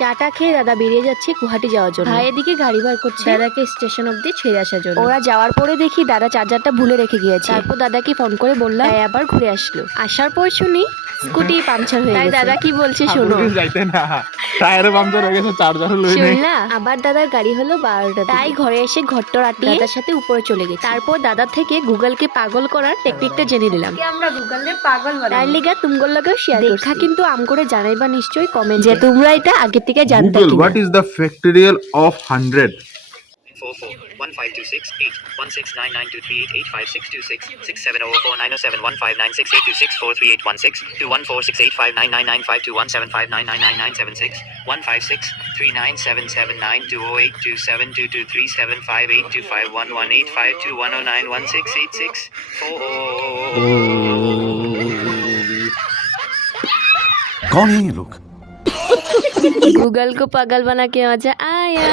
চাটা খেয়ে দাদা বেরিয়ে যাচ্ছে গুয়াহাটি যাওয়ার জন্য। ভাই এদিকে গাড়ি বার করছে দাদাকে স্টেশন অব্দি ছেড়ে আসার জন্য। ওরা যাওয়ার পরে দেখি দাদা চার্জারটা ভুলে রেখে গিয়েছে। তারপর দাদাকে ফোন করে বললাম, তাই আবার ঘুরে আসলো। আসার পর শুনি স্কুটি পাংচার হয়ে গেছে। তাই দাদা কি বলছে শোনো। যাইতে না টায়ারে পাংচার হয়ে গেছে, চার্জারও লই নাই। শুনলা আবার দাদার গাড়ি হলো 12টা। তাই ঘরে এসে ঘরটা রাটিয়ে দাদার সাথে উপরে চলে গেছি। তারপর দাদা থেকে গুগলকে পাগল করার টেকনিকটা জেনে নিলাম। আমরা গুগলের পাগল বানাই। তার লিগা তুমগোর লগেও শেয়ার করছি। দেখা কিন্তু আম করে জানাইবা নিশ্চয়ই কমেন্ট যে তোমরা এটা আগে থেকে জানতে Google, কিনা। what is the factorial of 100? कौन है ये लोग? गूगल को पागल बना के मजा आया।